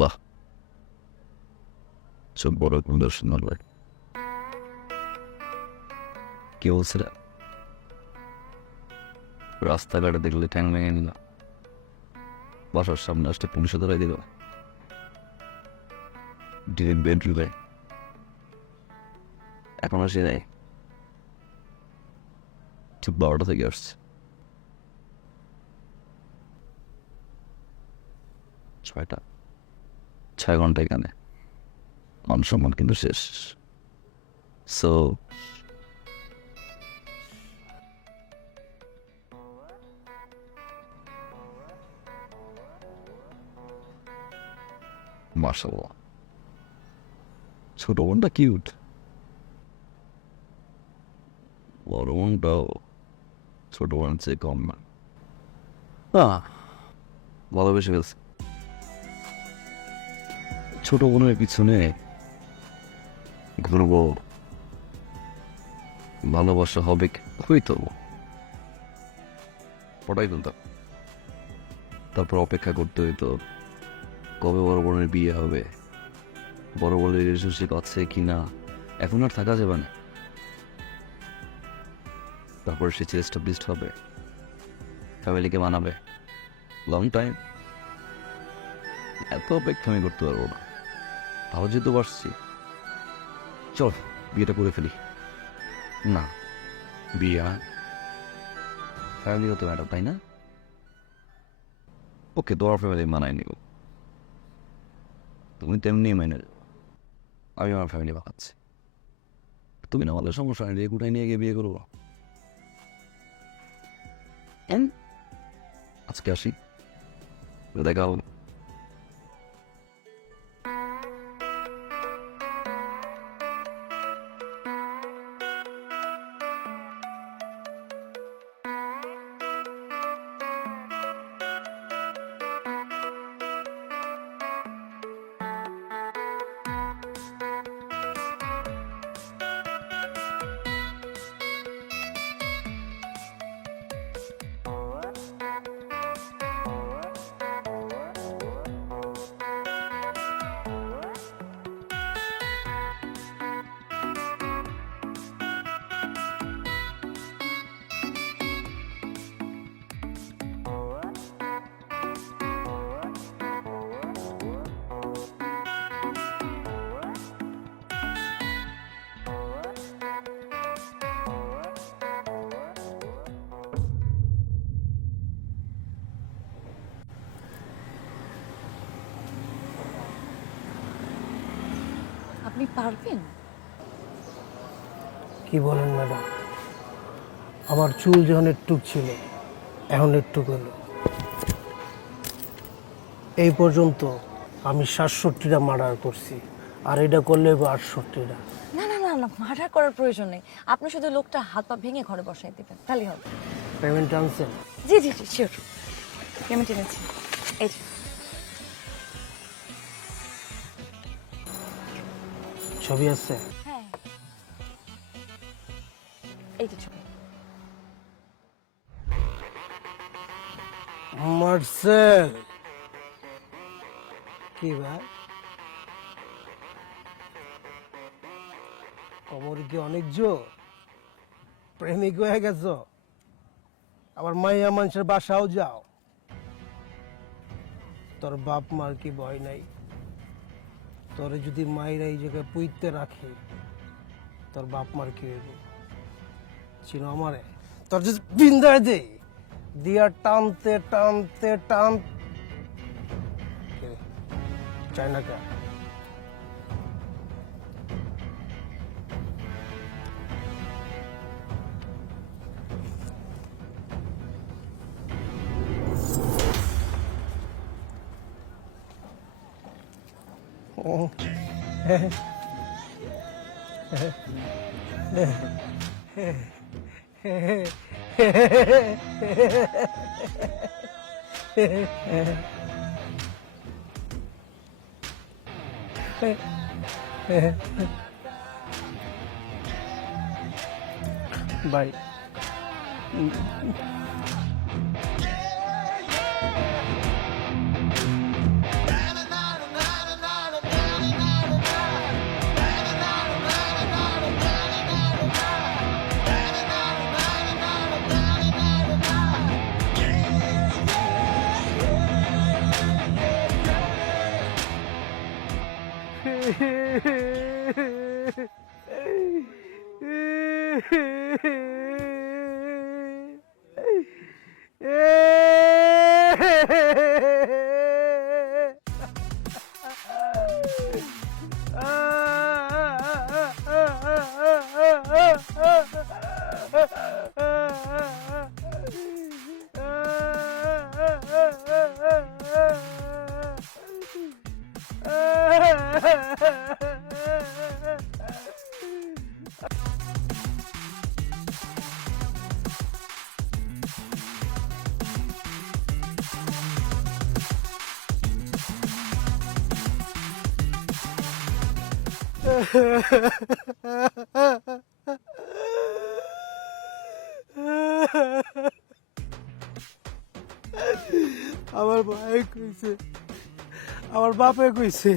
বাহ, সব বড় দর্শন লাগবে। কি বলছিল? রাস্তাঘাটে দেখলে ঠ্যাং ভেঙে নিল, বাসার সামনে আসতে পুলিশে ধরাই দিল, ডিরেক্ট বেডরুমে। এখন আসে নাই, ঠিক 12টা থেকে আসছে। 6টা, 6 ঘন্টা এখানে, মান সম্মান কিন্তু শেষ। সো মাশাআল্লাহ, ছোট বোনটা কিউট, বড় বোনটাও ছোট বোনের চেয়ে কম না। ভালোবেসে ফেলছে। ছোট বোনের পিছনে ঘুরবো, ভালোবাসা হবে, হইতো পটাই তুলতাম, তারপর অপেক্ষা করতে হইতো কবে বড় বোনের বিয়ে হবে, বড় বোনের রিলেশনশিপ আছে কি না। এখন আর থাকা যাবে না, তারপরে সে এস্টাবলিশড হবে, ফ্যামিলিকে মানাবে। লং টাইম, এত অপেক্ষা আমি করতে পারবো না। তাও যেহেতু বাসছি, চল বিয়েটা করে ফেলি। না, বিয়ে ফ্যামিলি হতে ম্যাডাম, তাই না? ওকে, তোমার ফ্যামিলি মানায় নিব, তুমি তেমনি মেনে যাও, আমি আমার ফ্যামিলি বানাচ্ছি। তুমি না বলে সমস্যা নেই, কোথায় নিয়ে গিয়ে বিয়ে করবো। আজকে আসি, দেখা হবে। আপনি পারবেন? কি বলেন ম্যাডাম, আমার চুল যখন একটু ছিল, এখন একটু হলো। এই পর্যন্ত আমি 67টা মার্ডার করছি, আর এটা করলে 68টা। না না না না, মার্ডার করার প্রয়োজন নেই। আপনি শুধু লোকটা হাত পা ভেঙে ঘরে বসাই দিবেন, তাহলেই হবে। পেমেন্ট আনছেন? জি জি জি, শিওর। পেমেন্ট এনেছি, এই যে। ছবি আছে? হ্যাঁ, এই যে ছবি। মার্সেল, কি ভাই, কোমর কি অনেক জোর? প্রেমিক হয়ে গেছ? আবার মাইয়া মানুষের বাসাও যাও? তোর বাপ মার কি ভয় নাই? তোরে যদি মায়েরা এই জায়গায় পুইতে রাখে, তোর বাপ মার কি হইব? চিনো আমারে? তোর যদি বিন্দায় দে, দিয়া টানতে টানতে টান চায় না কে? বাই। আমার ভাই কইছে, আমার বাপে কইছে,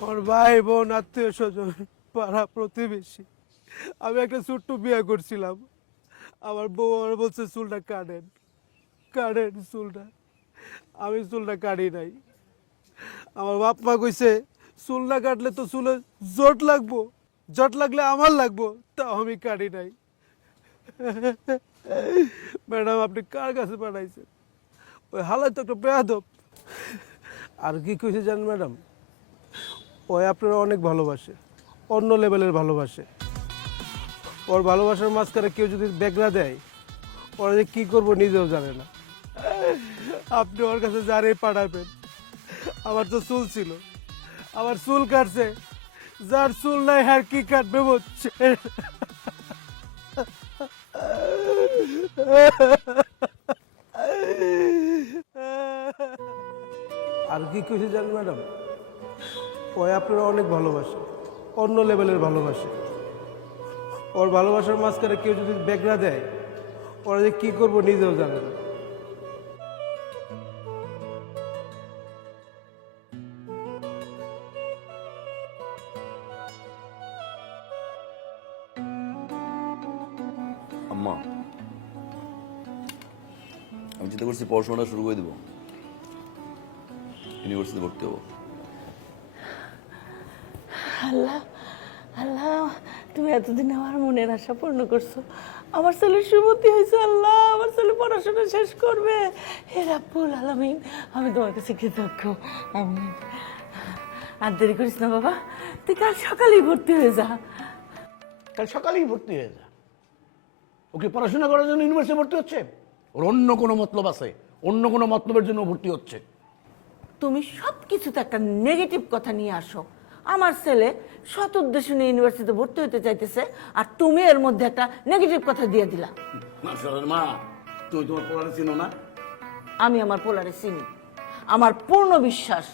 আমার ভাই বোন আত্মীয় স্বজন পাড়া প্রতিবেশী, আমি একটা ছোট্ট বিয়ে করছিলাম। আমার বউ আমার বলছে চুলটা কাটেন, কাটেন চুলটা। আমি চুলটা কাটি নাই। আমার বাপ মা কইছে চুল না কাটলে তো চুলে জট লাগবো, জট লাগলে আমার লাগবো, তাও আমি কাটি নাই। ম্যাডাম আপনি কার কাছে পাঠাইছেন? ওই হালাই তো একটা বেয়াদব। আর কি কইছে জানেন ম্যাডাম, ওই আপনারা অনেক ভালোবাসে, অন্য লেভেলের ভালোবাসে। ওর ভালোবাসার মাঝখানে কেউ যদি বেগরা দেয়, ওরা যে কী করবো নিজেও জানে না। আপনি ওর কাছে যারে পাঠাবেন, আমার তো চুল ছিল, আমার চুল কাটছে, যার চুল নাই হ্যাঁ কি কাটবে বলছে। আর কি কইছে জানেন ম্যাডাম, ওই আপনারা অনেক ভালোবাসে, অন্য লেভেলের ভালোবাসে। ওর ভালোবাসার মাঝখানে কেউ যদি বেগরা দেয়, ওরা যে কী করবো নিজেও জানে না। আম্মা, আমি চিন্তা করছি পড়াশোনাটা শুরু করে দেবো, ইউনিভার্সিটি ভর্তি হবো। আল্লাহ আল্লাহ, তুমি এতদিন আমার মনের আশা পূর্ণ করছো। আমার ছেলের সুমতি হয়েছে। আল্লাহ, আমার ছেলে পড়াশোনা শেষ করবে। হে রাব্বুল আলামিন, আমি তোমার কাছে কৃতজ্ঞ। আমিন। আর দেরি করিস না বাবা, তুই কাল সকালেই ভর্তি হয়ে যা। কাল সকালেই ভর্তি হয়ে যা। ওকে পড়াশোনা করার জন্য ইউনিভার্সিটি ভর্তি হচ্ছে? ওর অন্য কোনো মতলব আছে, অন্য কোনো মতলবের জন্য ভর্তি হচ্ছে। তুমি সব কিছুতে একটা নেগেটিভ কথা নিয়ে আসো। আমার ছেলে সৎ উদ্দেশ্য নিয়ে ইউনিভার্সিটিতে ভর্তি হতে চাইতেছে, আর তুমি এর মধ্যে একটা নেগেটিভ কথা দিয়ে দিলা। মা, তুমি তোমার পড়াটা চিনো না? আমি আমার পোলারে চিনি। আমার পূর্ণ বিশ্বাস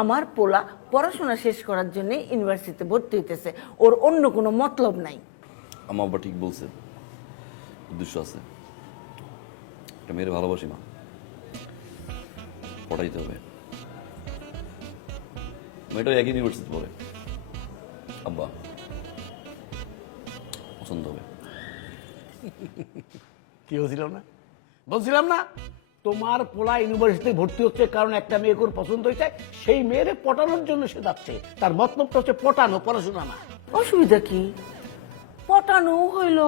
আমার পোলা পড়াশোনা শেষ করার জন্য ইউনিভার্সিটিতে ভর্তি হইতেছে, ওর অন্য কোনো মতলব নাই। আমার আব্বা ঠিক বলছে, উদ্দেশ্য আছে। একটা মেয়ের ভালোবাসি মা, পড়াইতে হবে। মেয়েটাও একই ইউনিভার্সিটি পড়ে, আব্বা পছন্দ হবে। কি বলছিলাম না, বলছিলাম না তোমার পোলা ইউনিভার্সিটি ভর্তি হচ্ছে কারণ একটা মেয়েকে ওর পছন্দ হয়েছে, সেই মেয়েরে পটানোর জন্য সে যাচ্ছে। তার মতলবটা হচ্ছে পটানো, পড়াশোনা না। অসুবিধা কি? পটানো হইলো,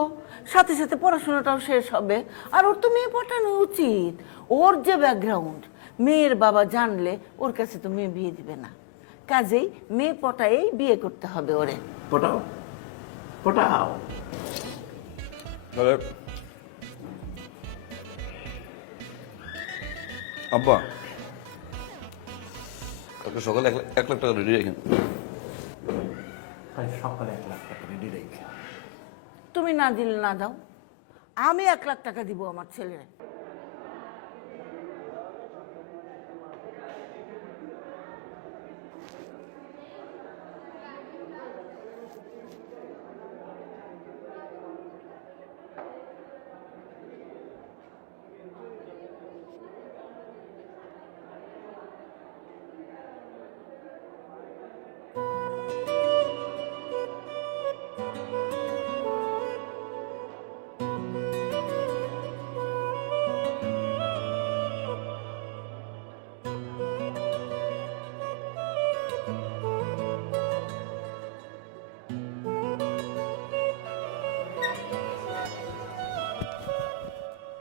সাথে সাথে পড়াশোনাটাও শেষ হবে। আর ওর তো মেয়ে পটানো উচিত। ওর যে ব্যাকগ্রাউন্ড, মেয়ের বাবা জানলে ওর কাছে তো মেয়ে বিয়ে দিবে না। কাজেই মেয়ে পটায়েই বিয়ে করতে হবে ওরে। পটাও, পটাও। তাহলে আব্বা কালকে সকালে 1 লাখ টাকা রেডি রেখেন। সকালে 1 লাখ টাকা রেডি রেখে। তুমি না দিলে না দাও, আমি 1 লাখ টাকা দিব আমার ছেলের।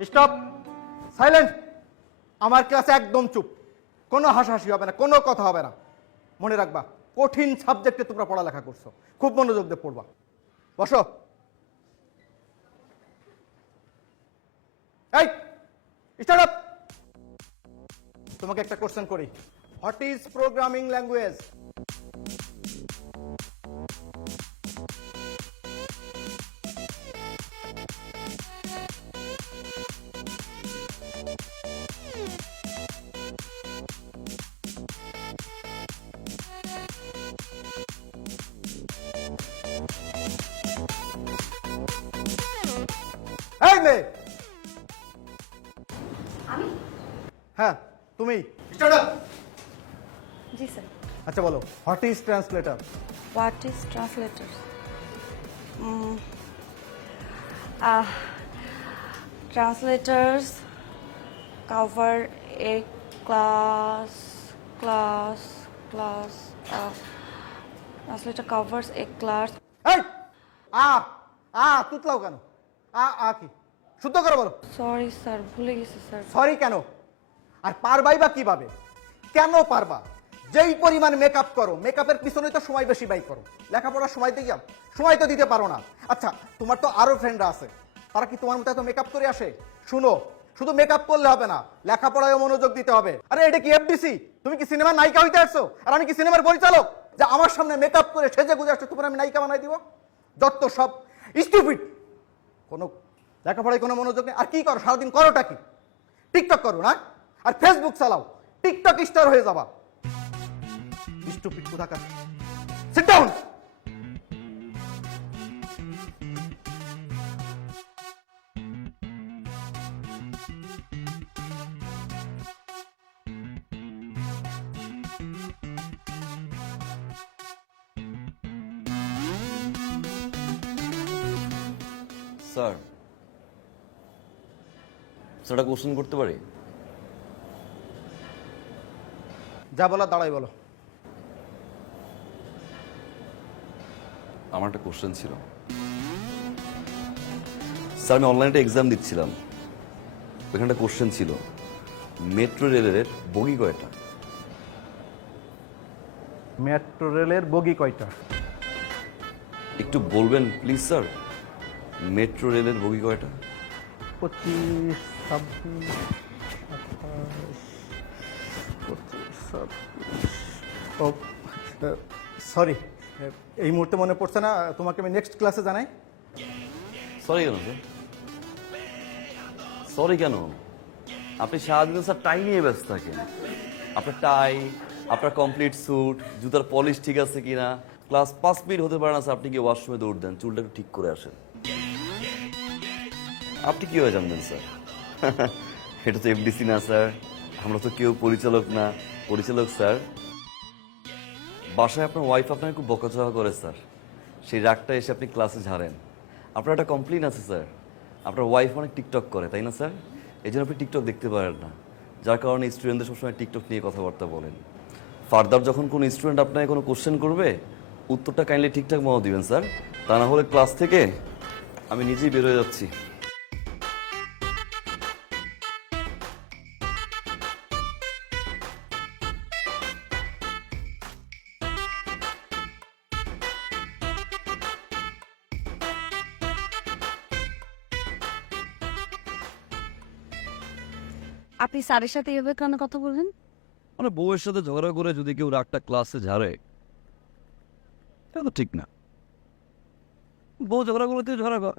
Stop, silent. আমার ক্লাসে একদম চুপ, কোনো হাসাহাসি হবে না, কোনো কথা হবে না। মনে রাখবা, কঠিন সাবজেক্টে তোমরা পড়ালেখা করছো, খুব মনোযোগ দিয়ে পড়বা। বসো। এই স্টার্ট আপ। তোমাকে একটা কোশ্চেন করি, হোয়াট ইজ প্রোগ্রামিং ল্যাঙ্গুয়েজ? এই মেয়ে, হ্যাঁ তুমি। Start up. জি স্যার। আচ্ছা বলো, what is translator? What is translators? Translators cover a class. Translator covers a class. এই তুতলাও কেন? কি শুদ্ধ করে বলো। Sorry স্যার, ভুলে গেছি স্যার। সরি কেন? আর পারবাই বা কিভাবে? কেন পারবা? যেই পরিমাণ মেকআপ করো, মেকআপের পিছনে তো সময় বেশি ব্যয় করো, লেখাপড়ার সময় দিয়ে যাও, সময় তো দিতে পারো না। আচ্ছা, তোমার তো আরো ফ্রেন্ডরা আছে, তারা কি তোমার মতো এত মেকআপ করে আসে? শুনো, শুধু মেকআপ করলে হবে না, লেখাপড়ায়ও মনোযোগ দিতে হবে। আরে এটা কি এফডিসি? তুমি কি সিনেমার নায়িকা হইতে আসছো? আর আমি কি সিনেমার পরিচালক যে আমার সামনে মেকআপ করে সেজে গুজে আসছো তোমার আমি নায়িকা বানাই দিব? যত সব স্টুপিড, কোনো লেখাপড়ায় কোনো মনোযোগ নেই। আর কি করো সারাদিন? করোটা কি? টিকটক করো না? আর ফেসবুক চালাও, টিকটক স্টার হয়ে যাবা। স্টুপিড কোথাকার। Sit down. স্যার, একটা কোশ্চেন করতে পারি? যা বলো দাঁড়াই বলো। আমার একটা কোশ্চেন ছিল স্যার। আমি অনলাইনে একটা এক্সাম দিচ্ছিলাম, ওইখানে একটা কোশ্চেন ছিল, মেট্রো রেলের বগি কয়টা? মেট্রো রেলের বগি কয়টা? একটু বলবেন প্লিজ স্যার, মেট্রো রেলের বগি কয়টা? 25, 26, 28, 25, 26। সরি, এই মুহূর্তে মনে পড়ছে না, তোমাকে আমি নেক্সট ক্লাসে জানাই। সরি কেন স্যার? সরি কেন? আপনি সারাদিন স্যার টাই নিয়ে ব্যস্ত থাকেন। আপনার টাই, আপনার কমপ্লিট স্যুট, জুতার পলিশ ঠিক আছে কিনা, ক্লাস 5 মিনিট হতে পারে না স্যার, আপনি কি ওয়াশরুমে দৌড় দেন, চুলটা একটু ঠিক করে আসেন। আপনি কি হয়ে জানবেন স্যার? এটা তো এফডিসি না স্যার, আমরা তো কেউ পরিচালক না। পরিচালক স্যার, বাসায় আপনার ওয়াইফ আপনাকে খুব বকাঝকা করে স্যার, সেই রাগটা এসে আপনি ক্লাসে ঝাড়েন। আপনার একটা কমপ্লেন আছে স্যার, আপনার ওয়াইফ অনেক টিকটক করে, তাই না স্যার? এই জন্য আপনি টিকটক দেখতে পারেন না, যার কারণে স্টুডেন্টদের সবসময় টিকটক নিয়ে কথাবার্তা বলেন। ফার্দার যখন কোনো স্টুডেন্ট আপনাকে কোনো কোশ্চেন করবে, উত্তরটা কাইন্ডলি ঠিকঠাক মতো দিবেন স্যার, তা না হলে ক্লাস থেকে আমি নিজেই বের হয়ে যাচ্ছি। আপনি স্যারের সাথে এভাবে কেন কথা বললেন? মানে বউয়ের সাথে ঝগড়া করে যদি কেউ রাগটা ক্লাসে ঝাড়ে, এটা তো ঠিক না। বউ ঝগড়া করলে তুই ঝগড়া কর,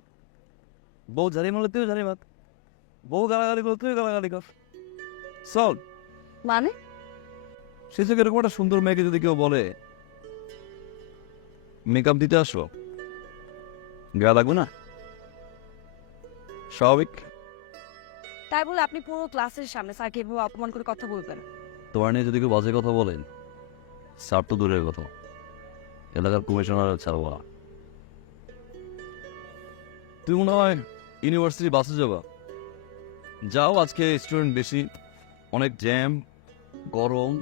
বউ ঝাড়ি মারলে তুই ঝাড়ি মার, বউ গালাগালি করলে তুই গালাগালি কর, চল। মানে সে থেকে এরকম একটা সুন্দর মেয়েকে যদি কেউ বলে মেকআপ দিতে আসো, গায়ে লাগবে না? স্বাভাবিক। তাই বলে আপনি পুরো ক্লাসের সামনে স্যারকে এভাবে অপমান করে কথা বলবেন? তোমার নিয়ে যদি কেউ বাজে কথা বলেন, স্যার তো দূরের কথা, এলাকার কমিশনার ছাড়বো না। তুই মনে হয় ইউনিভার্সিটি বাসে যাবা, যাও, আজকে স্টুডেন্ট বেশি, অনেক জ্যাম, গরম,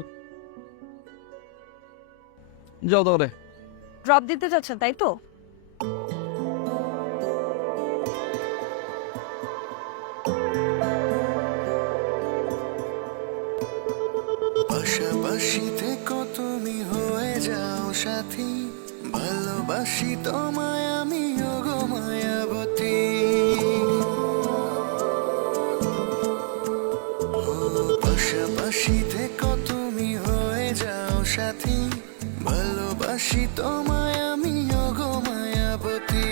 যাও তাহলে। ড্রপ দিতে যাচ্ছেন তাই তো? পাশাপাশি থেকো তুমি হয়ে যাও সাথী ভালোবাসি তোমায় আমি ওগো মায়াবতী পাশাপাশি থেকো তুমি হয়ে যাও সাথী ভালোবাসি তোমায় আমি ওগো মায়াবতী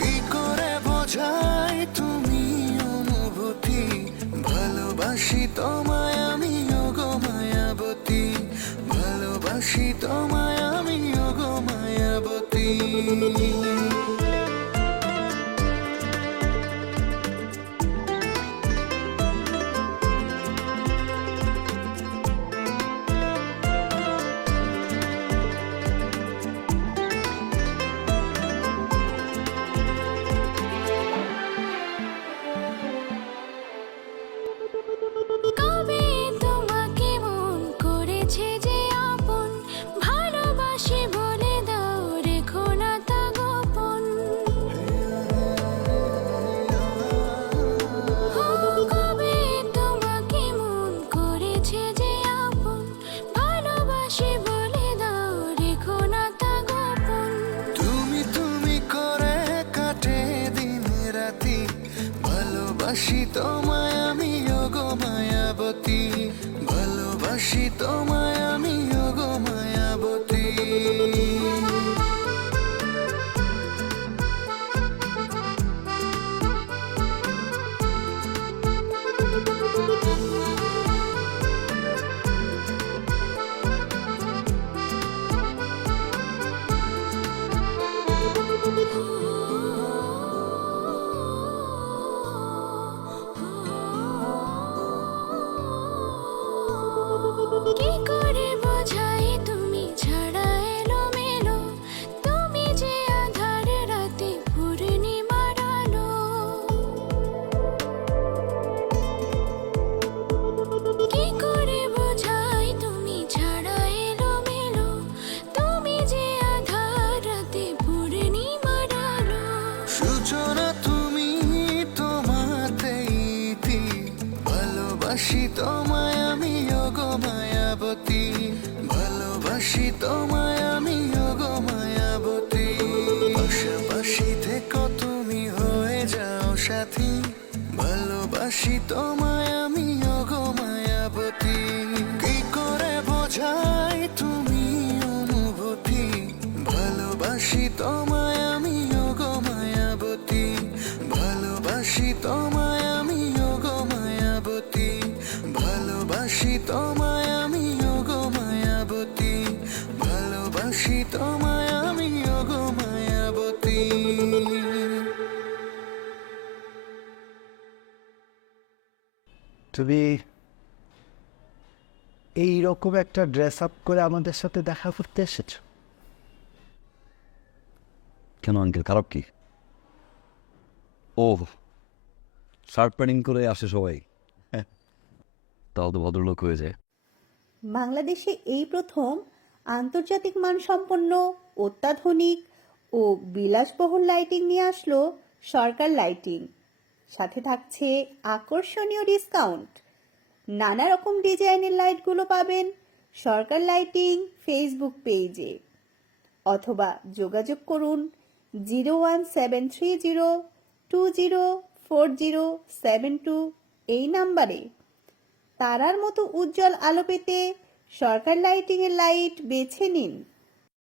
কি করে বোঝাই তুমি অনুভূতি ভালোবাসি তোমায় আমি ওগো মায়াবতী ভালোবাসি তোমায় আমি ওগো মায়াবতী কবে তোমাকে মন করেছে যে আপন ভালোবাসি বলে দাও রেখো না তা গোপন কবে তোমাকে মন করেছে যে আপন ভালোবাসি বলে দাও রেখো না তা গোপন তুমি তুমি করে কাটে দিন রাতি ভালোবাসি তোমায় আমি ওগো মায়াবতী ভালোবাসি তোমায় আমি ওগো মায়াবতী কি করে বোঝাই তুমি ছাড়া এলোমেলো তুমি যে আধার রাতে পূর্ণিমার আলো কি করে বোঝাই তুমি ছাড়া এলোমেলো তুমি যে আধার রাতে পূর্ণিমার আলো সূচনা তুমি তোমাতেই ইতি ভালোবাসি তোমায় আমি ওগো মায়াবতী ভালোবাসি তোমায় আমি ওগো মায়াবতী পাশাপাশি থেকো তুমি হয়ে যাও সাথী ভালোবাসি তোমায় আমি ওগো মায়াবতী কি করে বোঝাই তুমি অনুভূতি ভালোবাসি তোমায় আমি ওগো মায়াবতী ভালোবাসি তোমায় আমি ওগো মায়াবতী ভালোবাসি তোমায় আমি ওগো মায়াবতী ভালোবাসি তোমায় আমি ওগো মায়াবতী তুমি এই রকম একটা ড্রেস আপ করে আমাদের সাথে দেখা করতে এসেছো? কেন আঙ্কেল, খারাপ কি? ও, শার্ট প্যান্টিং করে আসে সবাই, তাও তো ভদ্রলোক হয়ে যায়। বাংলাদেশে এই প্রথম আন্তর্জাতিক মানসম্পন্ন অত্যাধুনিক ও বিলাসবহুল লাইটিং নিয়ে আসলো সরকার লাইটিং। সাথে থাকছে আকর্ষণীয় ডিসকাউন্ট। নানা রকম ডিজাইনের লাইটগুলো পাবেন সরকার লাইটিং ফেসবুক পেজে, অথবা যোগাযোগ করুন 01730204072 এই নাম্বারে। তারার মতো উজ্জ্বল আলো পেতে সরকার লাইটিংয়ের লাইট বেছে নিন।